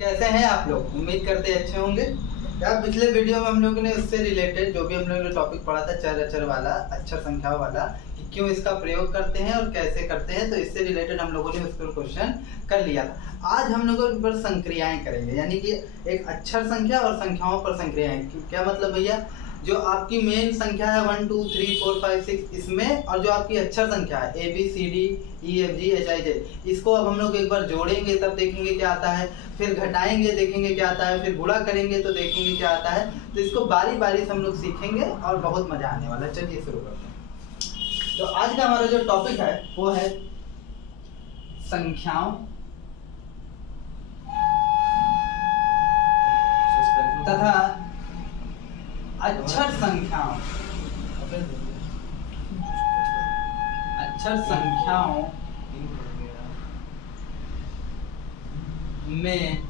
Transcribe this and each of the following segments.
कैसे हैं आप लोग? उम्मीद करते अच्छे होंगे। यार पिछले वीडियो में हम लोगों ने उससे रिलेटेड जो भी हम लोगों ने टॉपिक पढ़ा था चर अचर वाला, अक्षर संख्या वाला, कि क्यों इसका प्रयोग करते हैं और कैसे करते हैं, तो इससे रिलेटेड हम लोगों ने उस पर क्वेश्चन कर लिया था। आज हम लोगों पर संक्रियाएं करेंगे, यानी कि एक अक्षर संख्या और संख्याओं पर संक्रियाएं। क्या मतलब भैया? जो आपकी मेन संख्या है 1 2 3 4 5 6 इसमें, और जो आपकी अक्षर संख्या है ABCD EFG HIJ, इसको अब हम लोग एक बार जोड़ेंगे तब देखेंगे क्या आता है, फिर घटाएंगे देखेंगे क्या आता है, फिर गुणा करेंगे तो देखेंगे क्या आता है। तो इसको बारी बारी से हम लोग सीखेंगे और बहुत मजा आने वाला है। चलिए शुरू करते हैं। तो आज का हमारा जो टॉपिक है वो है संख्याओं तथा अक्षर संख्याओं में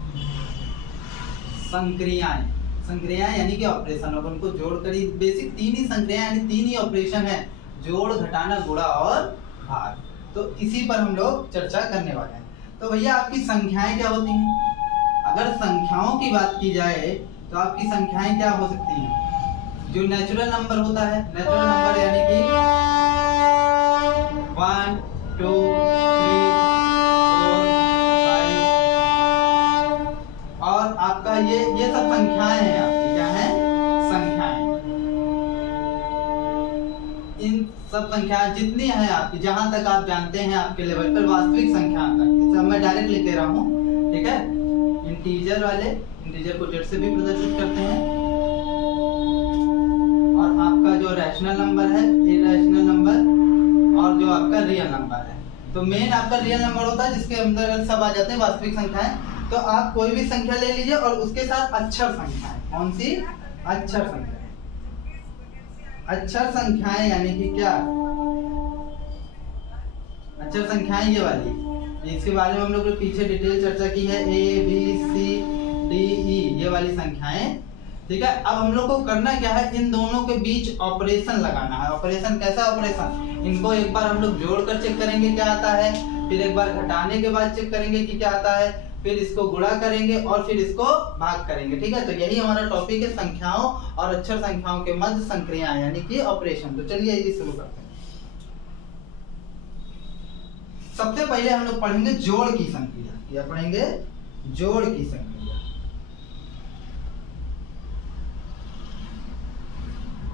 संक्रियाएं यानी कि ऑपरेशन। अब उनको जोड़कर ही बेसिक तीन ही संक्रियाएं यानी तीन ही ऑपरेशन है, जोड़, घटाना, गुणा और भाग। तो इसी पर हम लोग चर्चा करने वाले हैं। तो भैया आपकी संख्याएं क्या होती हैं? अगर संख्याओं की बात की जाए तो आपकी संख्याएं क्या हो सकती हैं? जो नेचुरल नंबर होता है, नेचुरल नंबर यानी कि 1 2 3 4 5, और आपका ये सब संख्याएं हैं। आपकी क्या है? संख्याएं। इन सब संख्याएं जितनी हैं आपकी, जहां तक आप जानते हैं आपके लेवल पर वास्तविक संख्या तक, सब मैं डायरेक्ट लिख दे रहा हूँ, ठीक है। इंटीजर वाले, इंटीजर को जेड से भी प्रदर्शित करते हैं, और आपका जो रैशनल नंबर है, इरेशनल नंबर, और जो आपका रियल नंबर है। तो मेन आपका रियल नंबर होता है जिसके अंदर सब आ जाते हैं वास्तविक संख्याएं। तो आप कोई भी संख्या ले लीजिए और उसके साथ अक्षर संख्याएं। कौन सी? अक्षर संख्याएं। अक्षर संख्याएं यानी कि क्या? अक्षर संख्याएं ये वाली, इसके बारे में हम लोग ने पीछे डिटेल चर्चा की है। ABCDE ये वाली संख्याएं, ठीक है। अब हम लोग को करना क्या है, इन दोनों के बीच ऑपरेशन लगाना है। ऑपरेशन कैसा ऑपरेशन? इनको एक बार हम लोग जोड़कर चेक करेंगे क्या आता है, फिर एक बार घटाने के बाद चेक करेंगे कि क्या आता है, फिर इसको गुणा करेंगे और फिर इसको भाग करेंगे, ठीक है। तो यही हमारा टॉपिक है, संख्याओं और अक्षर संख्याओं के मध्य संक्रियाएं यानी कि ऑपरेशन। तो चलिए ये शुरू करते हैं। सबसे पहले हम लोग पढ़ेंगे जोड़ की संक्रिया। क्या पढ़ेंगे? जोड़ की संक्रिया।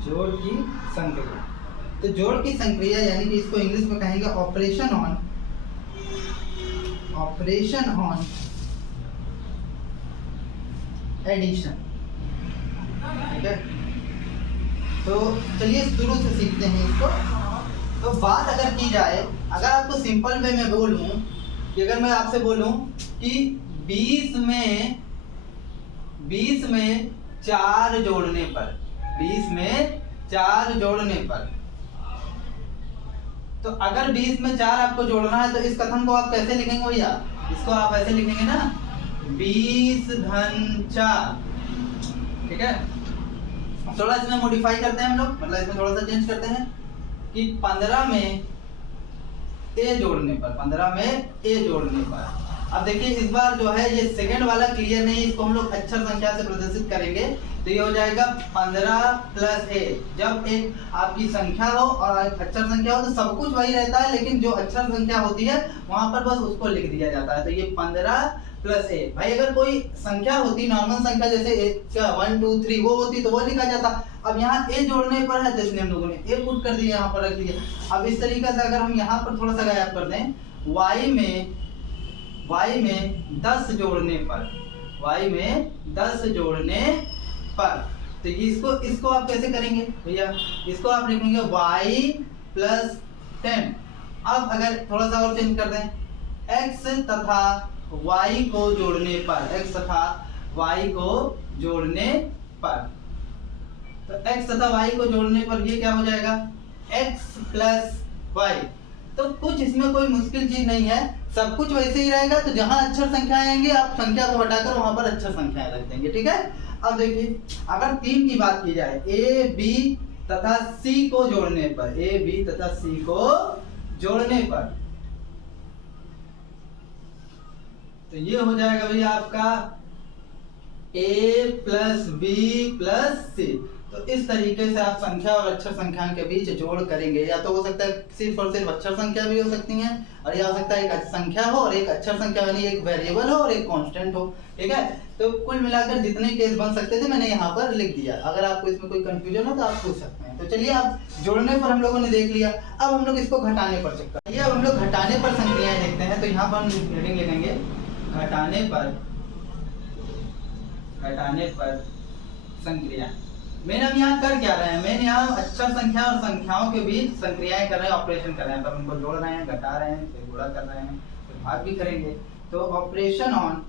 जोड़ की संक्रिया। तो जोड़ की संक्रिया यानी कि इसको इंग्लिश में कहेंगे ऑपरेशन ऑन एडिशन, ठीक है। तो चलिए शुरू से सीखते हैं इसको। तो बात अगर की जाए, अगर आपको सिंपल वे में बोलूं कि अगर मैं आपसे बोलूं कि 20 में 4 जोड़ने पर, 20 में 4 जोड़ने पर, तो अगर 20 में 4 आपको जोड़ना है तो इस कथन को आप कैसे लिखेंगे भैया? इसको आप ऐसे लिखेंगे ना, 20 धन 4, ठीक है। थोड़ा इसमें मॉडिफाई करते हैं हम लोग, मतलब इसमें थोड़ा सा चेंज करते हैं कि 15 में ए जोड़ने पर, 15 में ए जोड़ने पर। अब देखिए इस बार जो है ये सेकंड वाला क्लियर नहीं है, इसको हम लोग अक्षर संख्या से प्रदर्शित करेंगे। तो ये हो जाएगा 15 प्लस ए। जब एक आपकी संख्या हो और अक्षर संख्या हो तो सब कुछ वही रहता है, लेकिन जो अक्षर संख्या होती है वहां पर बस उसको लिख दिया जाता है। तो ये 15 प्लस ए। भाई अगर कोई संख्या होती, नॉर्मल संख्या जैसे 1 2 3 वो होती तो वो लिखा जाता। अब यहाँ ए जोड़ने पर है तो इसलिए हम लोगों ने ए पुट कर दिया, यहाँ पर रख दिया। अब इस तरीके से अगर हम यहाँ पर थोड़ा सा गायब कर दें, y में 10 जोड़ने पर, y में 10 जोड़ने पर, तो इसको आप कैसे करेंगे भैया? इसको आप लिखेंगे y प्लस 10। अब अगर थोड़ा सा और चेंज कर दें, x तथा y को जोड़ने पर, x तथा y को जोड़ने पर, तो x तथा y को जोड़ने पर ये क्या हो जाएगा? x plus y। तो कुछ इसमें कोई मुश्किल चीज नहीं है, सब कुछ वैसे ही रहेगा। तो जहां अक्षर संख्या आएंगे आप संख्या को हटाकर वहां पर अक्षर संख्याएं रख देंगे, ठीक है। अब देखिए अगर 3 की बात की जाए, A B तथा C को जोड़ने पर, A B तथा C को जोड़ने पर, तो ये हो जाएगा भैया आपका ए प्लस बी प्लस सी। तो इस तरीके से आप संख्या और अक्षर संख्या के बीच जोड़ करेंगे। या तो हो सकता है सिर्फ और सिर्फ अक्षर संख्या भी हो सकती हैं, और या हो सकता है एक संख्या हो और एक अक्षर संख्या यानी एक वेरिएबल हो और एक कांस्टेंट हो। ठीक है, तो कुल मिलाकर जितने केस बन सकते थे मैंने यहाँ पर लिख दिया। अगर आपको इसमें कोई कंफ्यूजन हो तो आप पूछ सकते हैं। तो चलिए, आप जोड़ने पर हम लोगों ने देख लिया, अब हम लोग इसको घटाने पर चेक करेंगे। अब हम लोग घटाने पर संक्रियाएं देखते हैं। तो यहाँ पर हम हेडिंग लिखेंगे घटाने पर संक्रिया। मैंने हम यहाँ कर क्या रहे हैं, मैंने यहाँ अक्षर संख्या और संख्याओं के बीच संक्रियाएं कर रहे हैं, ऑपरेशन कर रहे हैं। तब उनको जोड़ रहे हैं, घटा रहे हैं, फिर गुणा कर रहे हैं, फिर भाग भी करेंगे। तो ऑपरेशन ऑन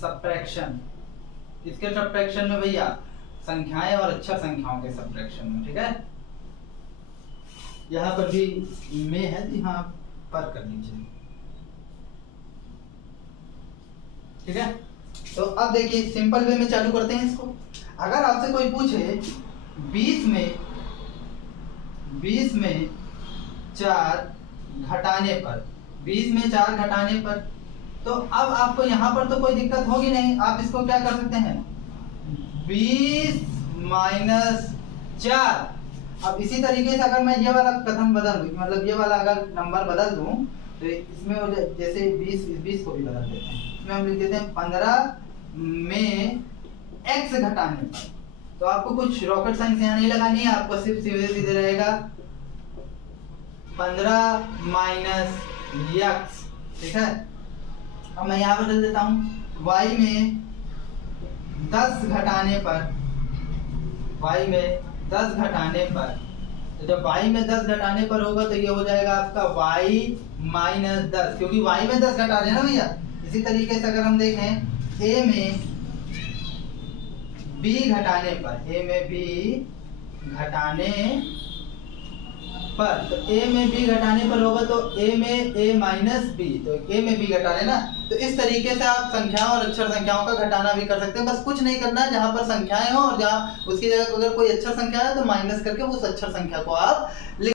सब्ट्रैक्शन, इसके सब्ट्रैक्शन में भैया संख्याएं और अक्षर संख्याओं के सब्ट्रैक्शन में। ठीक है, यहाँ पर भी में है, यहाँ पर कर लीजिए। ठीक है, तो अब देखिए सिंपल वे में चालू करते हैं इसको। अगर आपसे कोई पूछे 20 में 4 घटाने पर, 20 में 4 घटाने पर, तो अब आपको यहाँ पर तो कोई दिक्कत होगी नहीं। आप इसको क्या कर सकते हैं, 20 माइनस 4। अब इसी तरीके से अगर मैं ये वाला कथन बदल दूं, मतलब ये वाला अगर नंबर बदल दूं, तो इसमें जैसे 20 को भी बदल देते हैं। इसमें हम लिख देते हैं 15 में x घटाने पर। तो आपको कुछ रॉकेट साइंस यहाँ नहीं लगानी है, आपको सिर्फ सीधे सीधे रहेगा 15 माइनस x। ठीक है, अब मैं यहाँ बदल देता हूँ y में 10 घटाने पर, y में 10 घटाने पर। तो जब y में 10 घटाने पर होगा तो ये हो जाएगा आपका y माइनस 10, क्योंकि y में 10 घटा रहे हैं ना भैया। इसी तरीके से अगर हम देखें a में b घटाने पर, a में b घटाने पर, तो a में b घटाने पर होगा तो a में a माइनस b, तो a में b घटा रहे ना। तो इस तरीके से आप संख्याओं और अक्षर संख्याओं का घटाना भी कर सकते हैं। बस कुछ नहीं करना है, जहां पर संख्याएं हो और जहां उसकी जगह अगर कोई अक्षर संख्या है तो माइनस करके उस अक्षर संख्या को आप